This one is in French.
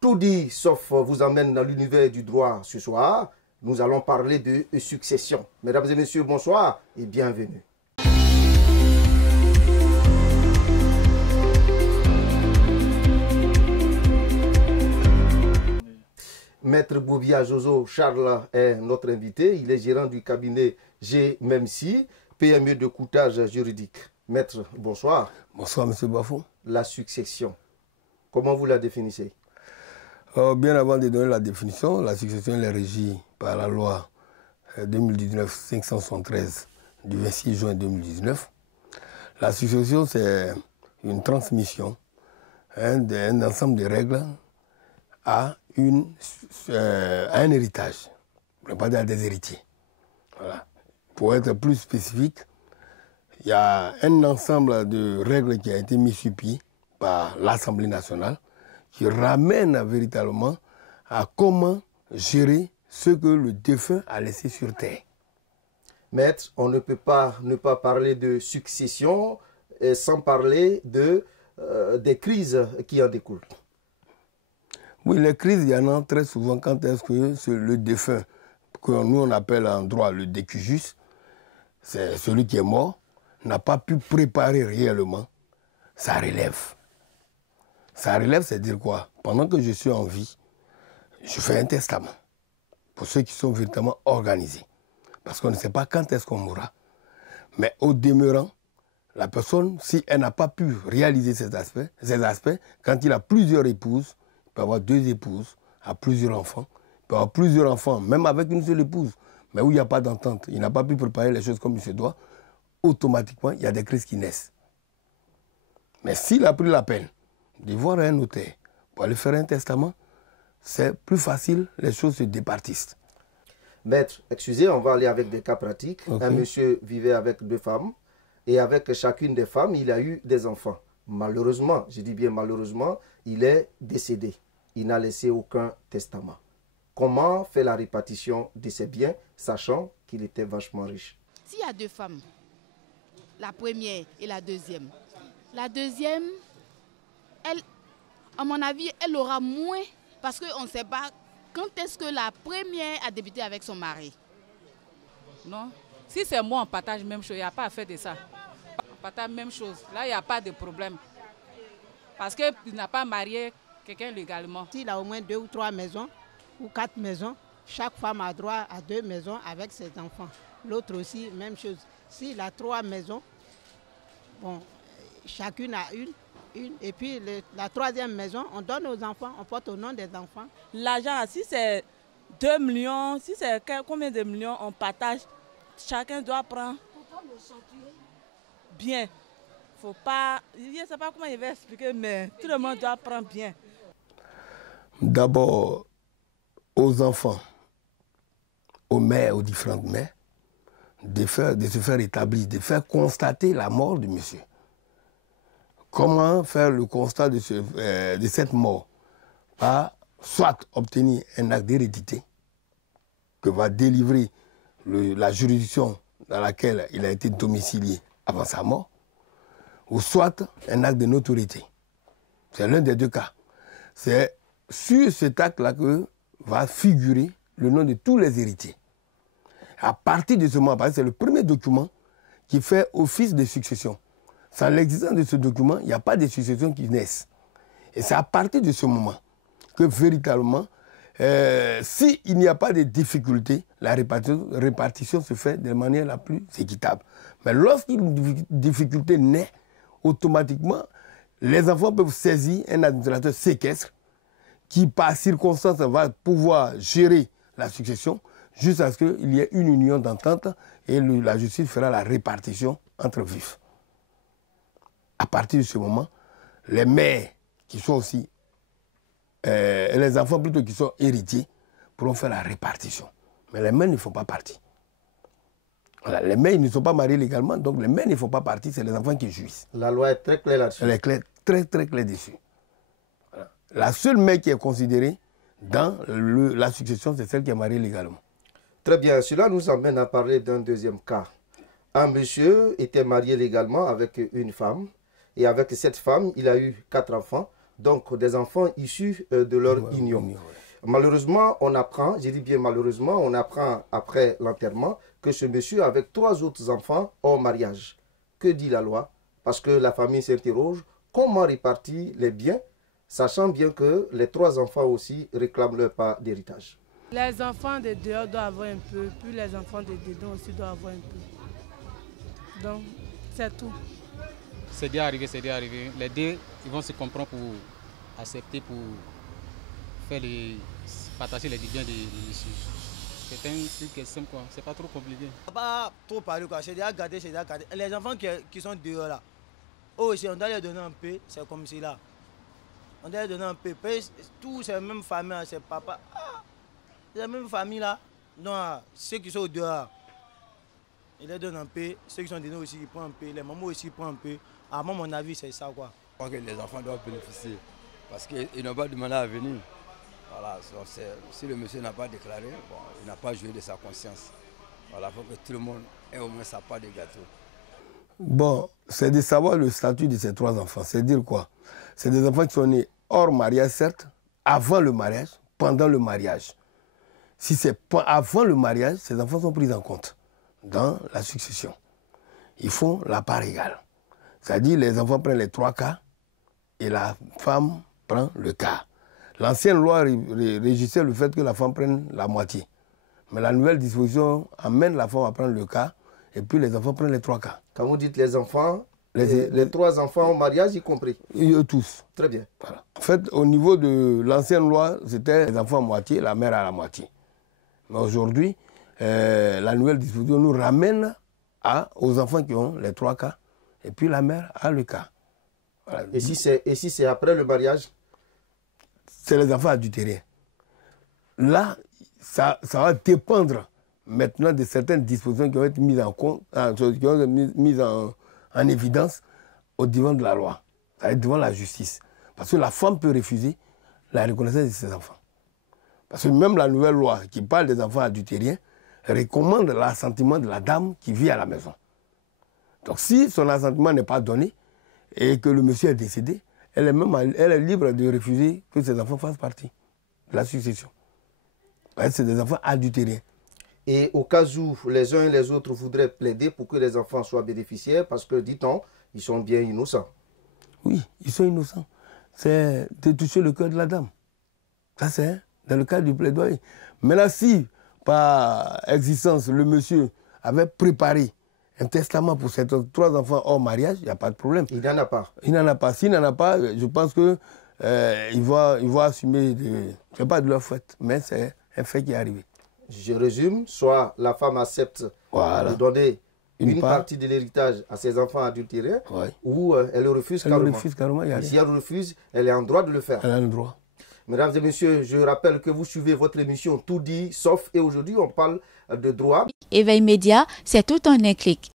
Tout dit sauf vous emmène dans l'univers du droit ce soir. Nous allons parler de succession. Mesdames et messieurs, bonsoir et bienvenue. Maître Boubia Jojo Charles est notre invité. Il est gérant du cabinet GMMC, PME de courtage juridique. Maître, bonsoir. Bonsoir, monsieur Bafou. La succession, comment vous la définissez? Bien avant de donner la définition, la succession est régie par la loi 2019-573 du 26 juin 2019. La succession, c'est une transmission d'un ensemble de règles à un héritage, on ne pas dire à des héritiers. Voilà. Pour être plus spécifique, il y a un ensemble de règles qui a été mis sur pied par l'Assemblée nationale qui ramène véritablement à comment gérer ce que le défunt a laissé sur terre. Maître, on ne peut pas ne pas parler de succession sans parler des crises qui en découlent. Oui, les crises, il y en a très souvent quand est-ce que le défunt, que nous on appelle en droit le décujus, c'est celui qui est mort, n'a pas pu préparer réellement sa relève. Sa relève, c'est dire quoi? Pendant que je suis en vie, je fais un testament pour ceux qui sont véritablement organisés. Parce qu'on ne sait pas quand est-ce qu'on mourra. Mais au demeurant, la personne, si elle n'a pas pu réaliser ces aspects, quand il a plusieurs épouses, il peut avoir 2 épouses, a plusieurs enfants, il peut avoir plusieurs enfants, même avec une seule épouse, mais où il n'y a pas d'entente, il n'a pas pu préparer les choses comme il se doit, automatiquement, il y a des crises qui naissent. Mais s'il a pris la peine de voir un notaire pour aller faire un testament, c'est plus facile, les choses se départissent. Maître, excusez, on va aller avec des cas pratiques. Okay. Un monsieur vivait avec 2 femmes et avec chacune des femmes, il a eu des enfants. Malheureusement, je dis bien malheureusement, il est décédé. Il n'a laissé aucun testament. Comment faire la répartition de ses biens, sachant qu'il était vachement riche? S'il y a 2 femmes, la première et la deuxième, elle, à mon avis, elle aura moins parce qu'on ne sait pas quand est-ce que la première a débuté avec son mari. Non, si c'est moi, on partage même chose, il n'y a pas à faire de ça. On partage même chose, là il n'y a pas de problème. Parce qu'il n'a pas marié quelqu'un légalement. S'il a au moins 2 ou 3 maisons ou 4 maisons, chaque femme a droit à 2 maisons avec ses enfants. L'autre aussi, même chose. S'il a 3 maisons, bon, chacune a une. Et puis la 3e maison, on donne aux enfants, on porte au nom des enfants. L'argent, si c'est 2 millions, si c'est combien de millions, on partage. Chacun doit prendre bien. Faut pas, je ne sais pas comment il va expliquer, mais tout le monde doit prendre bien. D'abord, aux enfants, aux mères, aux différentes mères, de se faire établir, de faire constater la mort de monsieur. Comment faire le constat de cette mort? Par soit obtenir un acte d'hérédité que va délivrer la juridiction dans laquelle il a été domicilié avant sa mort, ou soit un acte de notoriété. C'est l'un des 2 cas. C'est sur cet acte-là que va figurer le nom de tous les héritiers. À partir de ce moment, c'est le premier document qui fait office de succession. Sans l'existence de ce document, il n'y a pas de succession qui naissent. Et c'est à partir de ce moment que véritablement, s'il n'y a pas de difficulté, la répartition se fait de manière la plus équitable. Mais lorsqu'une difficulté naît, automatiquement, les enfants peuvent saisir un administrateur séquestre qui, par circonstance, va pouvoir gérer la succession jusqu'à ce qu'il y ait une union d'entente et la justice fera la répartition entre vifs. À partir de ce moment, les mères qui sont aussi, les enfants plutôt qui sont héritiers, pourront faire la répartition. Mais les mères ne font pas partie. Voilà, les mères ne sont pas mariées légalement, donc les mères ne font pas partie, c'est les enfants qui jouissent. La loi est très claire là-dessus. Elle est claire, très très claire dessus. Voilà. La seule mère qui est considérée dans la succession, c'est celle qui est mariée légalement. Très bien, cela nous amène à parler d'un deuxième cas. Un monsieur était marié légalement avec une femme. Et avec cette femme, il a eu 4 enfants. donc des enfants issus de leur union. Malheureusement, on apprend, je dis bien malheureusement, on apprend après l'enterrement que ce monsieur avec 3 autres enfants hors mariage. Que dit la loi? Parce que la famille s'interroge, comment répartir les biens, sachant bien que les 3 enfants aussi réclament leur part d'héritage. Les enfants de dehors doivent avoir un peu, puis les enfants de dedans aussi doivent avoir un peu. Donc, c'est tout. C'est déjà arrivé, c'est déjà arrivé. Les deux, ils vont se comprendre pour accepter, pour faire partager les biens de monsieur. C'est un truc qui est simple, quoi. C'est pas trop compliqué. Pas trop parler, quoi. C'est déjà gardé, c'est déjà gardé. Les enfants qui sont dehors là, oh, si on doit leur donner un peu, c'est comme si là. On doit leur donner un peu. Tous c'est la même famille, c'est papa. Ah, c'est la même famille là. Donc, ceux qui sont dehors, ils leur donnent un peu. Ceux qui sont dehors aussi, ils prennent un peu. Les mamans aussi prennent un peu. À moi, mon avis, c'est ça, quoi. Je crois que les enfants doivent bénéficier parce qu'ils n'ont pas demandé à venir. Voilà, si le monsieur n'a pas déclaré, bon, il n'a pas joué de sa conscience. Voilà, il faut que tout le monde ait au moins sa part de gâteau. Bon, c'est de savoir le statut de ces 3 enfants. C'est dire quoi? C'est des enfants qui sont nés hors mariage, certes, avant le mariage, pendant le mariage. Si c'est avant le mariage, ces enfants sont pris en compte dans la succession. Ils font la part égale. C'est-à-dire les enfants prennent les 3 quarts et la femme prend le quart. L'ancienne loi régissait le fait que la femme prenne la moitié. Mais la nouvelle disposition amène la femme à prendre le quart et puis les enfants prennent les 3 quarts. Quand vous dites les enfants, les 3 enfants au mariage y compris? Eux tous. Très bien. Voilà. En fait, au niveau de l'ancienne loi, c'était les enfants à moitié, la mère à la moitié. Mais aujourd'hui, la nouvelle disposition nous ramène aux enfants qui ont les 3 quarts et puis la mère a le quart. Voilà. Et si c'est après le mariage? C'est les enfants adultérés. Là, ça va dépendre maintenant de certaines dispositions qui vont être mises en évidence au devant de la loi, devant la justice. Parce que la femme peut refuser la reconnaissance de ses enfants. Parce que même la nouvelle loi qui parle des enfants adultériens recommande l'assentiment de la dame qui vit à la maison. Donc si son assentiment n'est pas donné et que le monsieur est décédé, elle est libre de refuser que ses enfants fassent partie de la succession. C'est des enfants adultériens. Et au cas où les uns et les autres voudraient plaider pour que les enfants soient bénéficiaires, parce que, dit-on, ils sont bien innocents. Oui, ils sont innocents. C'est de toucher le cœur de la dame. Ça, c'est dans le cadre du plaidoyer. Maintenant, si, par existence, le monsieur avait préparé un testament pour ces 3 enfants hors mariage, il n'y a pas de problème. Il n'en a pas. Il n'en a pas. S'il n'en a pas, je pense qu'il va assumer, ce n'est pas de leur faute, mais c'est un fait qui est arrivé. Je résume, soit la femme accepte de donner une partie de l'héritage à ses enfants adultérés, ou elle le refuse carrément. Si elle refuse, elle est en droit de le faire. Elle a le droit. Mesdames et messieurs, je rappelle que vous suivez votre émission Tout dit sauf, et aujourd'hui on parle de droit. Éveil Média, c'est tout en un clic.